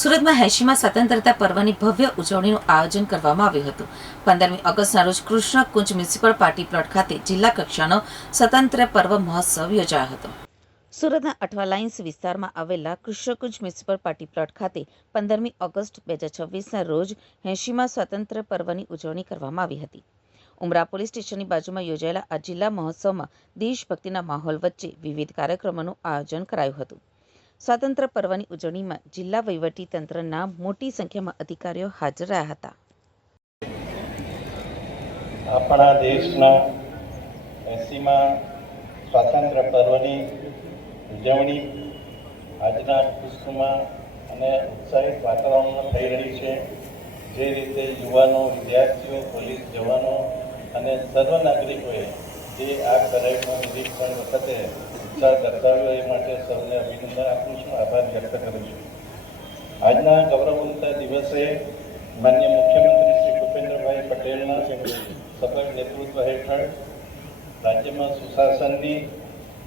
સુરતમાં 80મા સ્વતંત્રતા પર્વની ભવ્ય ઉજવણીનું આયોજન કરવામાં આવ્યું હતું। 15મી ઓગસ્ટના રોજ કૃષ્ણકુંજ મ્યુનિસિપલ પાર્ટી પ્લોટ ખાતે જિલ્લા કક્ષાનો સ્વતંત્ર પર્વ મહોત્સવ યોજાયો હતો। સુરતના અઠવા લાઇન્સ વિસ્તારમાં આવેલા કૃષ્ણકુંજ મ્યુનિસિપલ પાર્ટી પ્લોટ ખાતે 15મી ઓગસ્ટ 2026ના રોજ 80મા સ્વતંત્ર પર્વની ઉજવણી કરવામાં આવી હતી। ઉમરા પોલીસ સ્ટેશનની બાજુમાં યોજાયેલા આ જિલ્લા મહોત્સવમાં દેશભક્તિના માહોલ વચ્ચે વિવિધ કાર્યક્રમોનું આયોજન કરાયું હતું। સ્વાતંત્ર્ય પર્વની ઉજવણીમાં જિલ્લા વહીવટી તંત્રના મોટી સંખ્યામાં અધિકારીઓ હાજર રહ્યા હતા। આપણા દેશના 80મા સ્વાતંત્ર્ય પર્વની ઉજવણી આજના ખુશનુમા અને ઉત્સાહિત વાતાવરણમાં થઈ રહી છે। જે રીતે યુવાનો, વિદ્યાર્થીઓ, પોલીસ જવાનો અને સર્વ નાગરિકોએ જે આ પરેડનું નિરીક્ષણ વખતે ઉત્સાહ દર્શાવ્યો એ માટે સૌને અભિનંદન આપું છું, આભાર વ્યક્ત કરું છું। આજના ગૌરવવંતા દિવસે માનનીય મુખ્યમંત્રી શ્રી ભૂપેન્દ્રભાઈ પટેલના સફળ નેતૃત્વ હેઠળ રાજ્યમાં સુશાસનની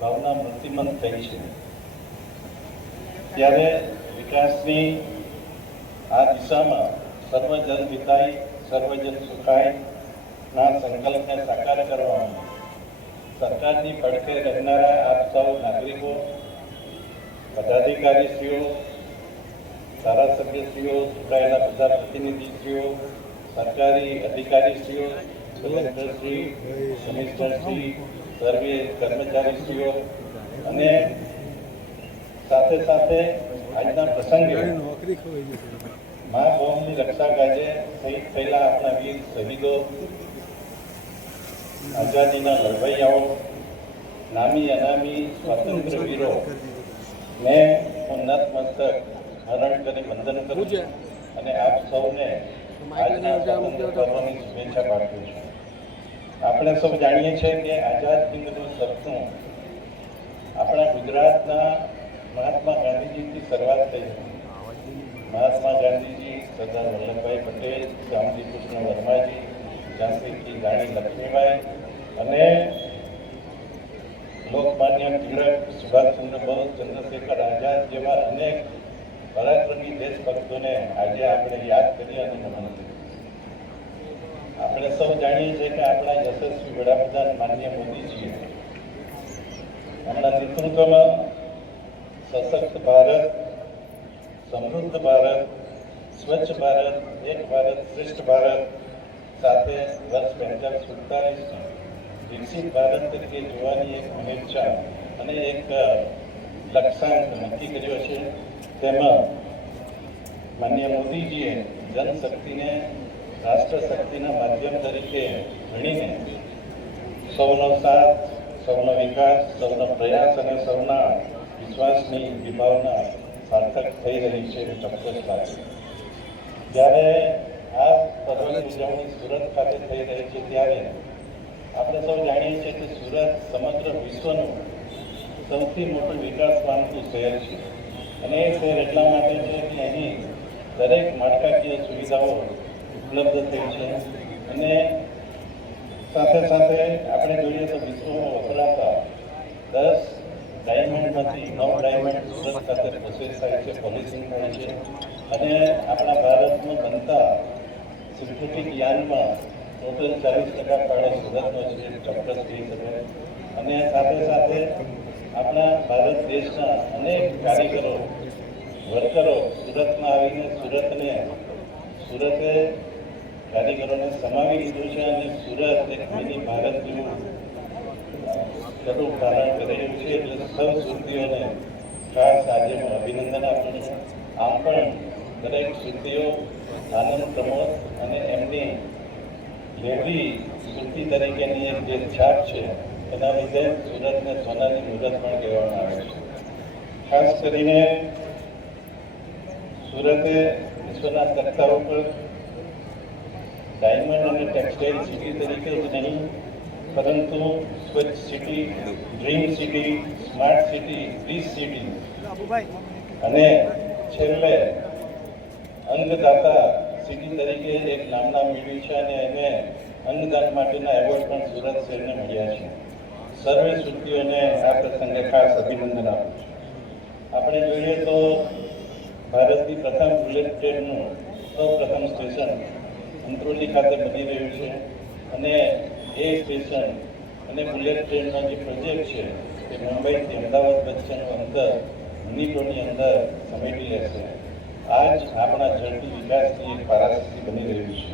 ભાવના મૂર્તિમંત થઈ છે। ત્યારે વિકાસની આ દિશામાં સર્વજન હિતાય સર્વજન સુખાયના સંકલ્પને સાકાર કરવામાં સરકારની પડખે રહેનારા આપ સૌ નાગરિકો, પદાધિકારીશ્રીઓ, ધારાસભ્યશ્રીઓ, ચૂંટાયેલા બધા પ્રતિનિધિશ્રીઓ, સરકારી અધિકારીશ્રીઓ, કલેક્ટરશ્રી, કમિશનરશ્રી, સર્વે કર્મચારીશ્રીઓ અને સાથે સાથે આજના પ્રસંગે મા ભૌમની રક્ષા કાજે શહીદ થયેલા આપણા વીર શહીદો, આઝાદીના લડવૈયાઓ, નામી અનામી સ્વાતંત્ર્ય વીરો ને હું નતમસ્તક હરણ કરી વંદન કરું છું અને આપ સૌને આજના સ્વાતંત્ર્ય પર્વની શુભેચ્છા પાઠવું છું। આપણે સૌ જાણીએ છીએ કે આઝાદ હિંદનું સપનું આપણા ગુજરાતના મહાત્મા ગાંધીજીથી શરૂઆત થઈ હતી। મહાત્મા ગાંધીજી, સરદાર વલ્લભભાઈ પટેલ, શ્યામજી કૃષ્ણ વર્માજી, ઝાંસી કી રાણી લક્ષ્મીબાઈ અને લોકમાન્ય ટિળક, સુભાષચંદ્ર બોઝ, ચંદ્રશેખર આઝાદ જેવા અનેક પરાક્રમી દેશભક્તોને આજે આપણે યાદ કરીએ અને નમન કરીએ। આપણે સૌ જાણીએ છીએ કે આપણા યશસ્વી વડાપ્રધાન માનનીય મોદીજીએ એમના નેતૃત્વમાં સશક્ત ભારત, સમૃદ્ધ ભારત, સ્વચ્છ ભારત, એક ભારત શ્રેષ્ઠ ભારત સાથે વર્ષ 2047 વિકસિત ભારત તરીકે જોવાની એક અનિચ્છા અને એક લક્ષ્યાંક નક્કી કર્યો છે। તેમાં માનનીય મોદીજીએ જનશક્તિને રાષ્ટ્ર શક્તિના માધ્યમ તરીકે ગણીને સૌનો સાથ, સૌનો વિકાસ, સૌનો પ્રયાસ અને સૌના વિશ્વાસની વિભાવના સાર્થક થઈ રહી છે ચોક્કસ વાત છે। જ્યારે આ પર્વની ઉજવણી સુરત ખાતે થઈ રહી છે ત્યારે આપણે સૌ જાણીએ છીએ કે સુરત સમગ્ર વિશ્વનું સૌથી મોટું વિકાસ પામતું શહેર છે અને એ શહેર એટલા માટે છે કે અહીં દરેક માળખાકીય સુવિધાઓ ઉપલબ્ધ થઈ છે અને સાથે સાથે આપણે જોઈએ તો વિશ્વમાં વપરાતા 10 ડાયમંડમાંથી 9 ડાયમંડ સુરત ખાતે પ્રોસેસ થાય છે, પોલિશિંગ થાય છે અને આપણા ભારતમાં બનતા સિન્થેટિક યાનમાં ટોટલ 40% ફાળો સુરતનો છે, ચોક્કસ કહી શકાય। અને સાથે સાથે આપણા ભારત દેશના અનેક કારીગરો, વર્કરો સુરતમાં આવીને સુરતે કારીગરોને સમાવી લીધું છે અને સુરત એક મિની ભારત જેવું સ્વરૂપ ધારણ કરી રહ્યું છે। એટલે સૌ સુરતીઓને ખાસ આજે હું અભિનંદન આપું છું। આમ પણ દરેક સુરતીઓ આનંદ પ્રમોદ અને એમની લેવી સુરતી તરીકેની એક જે છાપ છે એના લીધે સુરતને સોનાની મુહૂર્ત પણ કહેવામાં આવે છે। ખાસ કરીને સુરતે વિશ્વના તખ્તા ઉપર ડાયમંડ અને ટેક્સટાઇલ સિટી તરીકે જ નહીં પરંતુ સ્વચ્છ city, dream city, smart city, peace city અને છેલ્લે અંગદાતા સિટી તરીકે એક નામના મેળવી છે અને એને અંગદાન માટેના એવોર્ડ પણ સુરત શહેરને મળ્યા છે। સર્વે સુરતીઓને આ પ્રસંગે ખાસ અભિનંદન આપું છું। આપણે જોઈએ તો ભારતની પ્રથમ બુલેટ ટ્રેનનું સૌપ્રથમ સ્ટેશન અંત્રોલી ખાતે બની રહ્યું છે અને એ સ્ટેશન અને બુલેટ ટ્રેનનો જે પ્રોજેક્ટ છે તે મુંબઈથી અમદાવાદ વચ્ચેનું અંતર મિનિટોની અંદર સમેટી લેશે. આ જ આપણા ઝડપી વિકાસની એક પારાશક્તિ બની રહ્યું છે.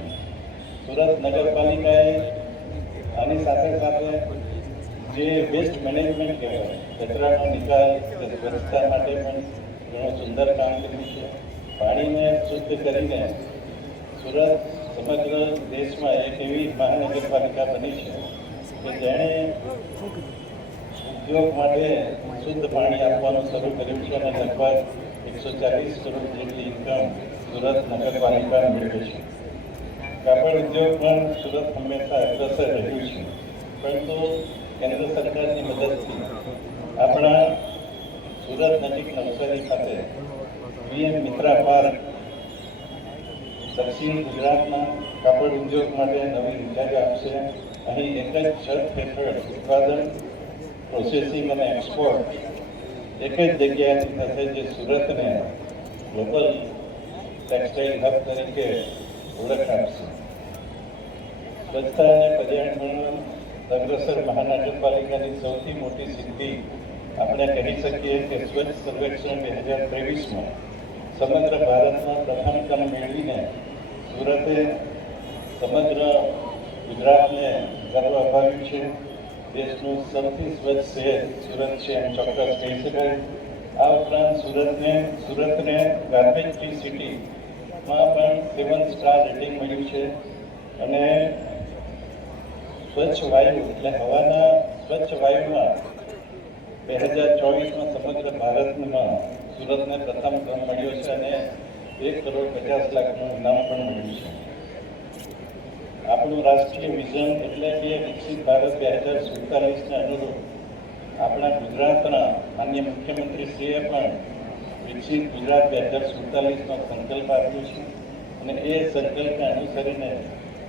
સુરત નગરપાલિકાએ આની સાથે સાથે જે વેસ્ટ મેનેજમેન્ટ કહેવાય, કચરાનો નિકાલ કે સ્વચ્છતા માટે પણ ઘણું સુંદર કામ કર્યું છે. પાણીને શુદ્ધ કરીને સુરત સમગ્ર દેશમાં એક એવી મહાનગરપાલિકા બની છે કે જેણે ઉદ્યોગ માટે શુદ્ધ પાણી આપવાનું શરૂ કર્યું છે અને લગભગ 140 કરોડ જેટલી ઇન્કમ સુરત નગરપાલિકા મેળવે છે. કાપડ ઉદ્યોગ પણ સુરત હંમેશા અગ્રેસર રહ્યું છે, પરંતુ કેન્દ્ર સરકારની મદદથી આપણા સુરત નજીક નવસારી ખાતે પીએમ મિત્રા પાર્ક દક્ષિણ ગુજરાતના કાપડ ઉદ્યોગ માટે નવી ઊંચાઈ આપશે. અહીં એક જ છત હેઠળ ઉત્પાદન, પ્રોસેસિંગ અને એક્સપોર્ટ એક જ જગ્યાએથી થશે, જે સુરતને ગ્લોબલ ટેક્સટાઇલ હબ તરીકે ઓળખ આપશે. સ્વચ્છતા અને પર્યાવરણ અગ્રેસર મહાનગરપાલિકાની સૌથી મોટી સિદ્ધિ આપણે કહી શકીએ કે સ્વચ્છ સર્વેક્ષણ 2023માં સમગ્ર ભારતમાં પ્રથમ ક્રમ મેળવીને સુરતે સમગ્ર ગુજરાતને ગર્વ અપાવ્યું છે. દેશનું સૌથી સ્વચ્છ શહેર સુરત છે એમ ચોક્કસ કહી શકાય. આ ઉપરાંત સુરતને ગાર્બેજ ફ્રી સિટીમાં પણ 7 સ્ટાર રેટિંગ મળ્યું છે અને સ્વચ્છ વાયુ એટલે હવાના સ્વચ્છ વાયુમાં 2024માં સમગ્ર ભારતમાં સુરતને પ્રથમ ક્રમ મળ્યો છે અને 1,50,00,000નું ઇનામ પણ મળ્યું છે. આપણું રાષ્ટ્રીય વિઝન એટલે કે વિકસિત ભારત 2047ને અનુરૂપ આપણા ગુજરાતના માનનીય મુખ્યમંત્રીશ્રીએ પણ વિકસિત ગુજરાત 2047નો સંકલ્પ આપ્યો છે અને એ સંકલ્પને અનુસરીને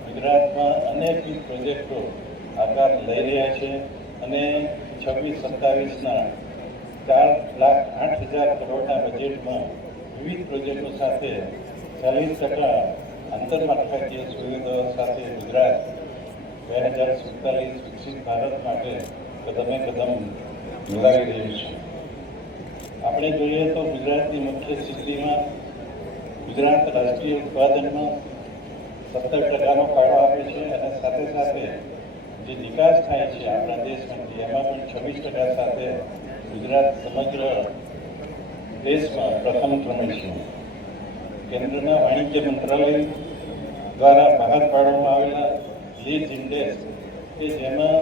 ગુજરાતમાં અનેકવિધ પ્રોજેક્ટો આકાર લઈ રહ્યા છે અને 26-27ના 4,08,000 કરોડના બજેટમાં વિવિધ પ્રોજેક્ટો સાથે 40% આંતરમાળખાકીય સુવિધાઓ સાથે ગુજરાત 2047 વિકસિત ભારત માટે કદમે કદમ મિલાવી રહ્યું છે. આપણે જોઈએ તો ગુજરાતની મુખ્ય સિદ્ધિમાં ગુજરાત રાષ્ટ્રીય ઉત્પાદનમાં 17%નો ફાળો આપે છે અને સાથે સાથે જે નિકાસ થાય છે આપણા દેશમાંથી એમાં પણ 26% સાથે ગુજરાત સમગ્ર દેશમાં પ્રથમ ક્રમે છે. કેન્દ્રના વાણિજ્ય મંત્રાલય દ્વારા બહાર પાડવામાં આવેલા લીડ ઇન્ડેક્સ કે જેમાં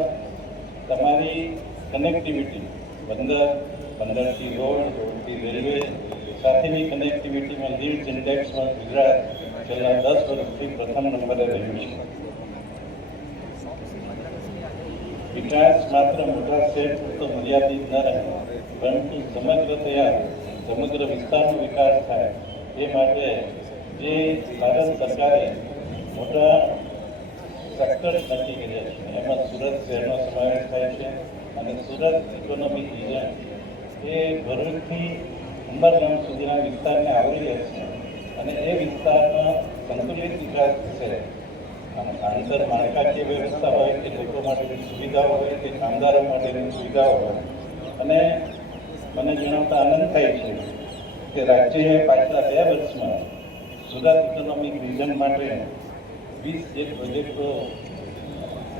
તમારી કનેક્ટિવિટી બંદરથી રોડ, રોડથી રેલવે સાથેની કનેક્ટિવિટીમાં લીડ ઇન્ડેક્સમાં ગુજરાત છેલ્લા 10 વર્ષથી પ્રથમ નંબરે રહ્યું છે. વિકાસ માત્ર મોટા શહેર પૂરતો મર્યાદિત ન રહે, પરંતુ સમગ્ર વિસ્તારનો વિકાસ થાય એ માટે જે ભારત સરકારે મોટા સેક્ટર્સ નક્કી કર્યા છે એમાં સુરત શહેરનો સમાવેશ થાય છે અને સુરત ઇકોનોમિક રિજન એ ભરૂચથી ઉમરગામ સુધીના વિસ્તારને આવરી લે છે અને એ વિસ્તારમાં સંતુલિત વિકાસ થશે. આંતર માળખાકીય વ્યવસ્થા હોય કે લોકો માટેની સુવિધાઓ હોય કે કામદારો માટેની સુવિધાઓ હોય. અને મને જણાવતા આનંદ થાય છે કે રાજ્યએ પાછલા 2 વર્ષમાં સુરત ઇકોનોમિક રિજન માટે 20 જે પ્રોજેક્ટો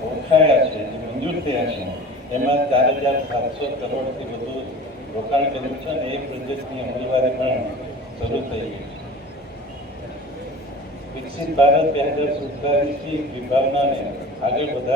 ઓળખાયા છે, જે મંજૂર થયા છે, એમાં 4,700 કરોડથી વધુ રોકાણ કર્યું છે અને એ પ્રોજેક્ટની અમલવારી પણ શરૂ થઈ ગઈ છે. વિકસિત ભારત 2047ની વિભાવનાને આગળ વધારવા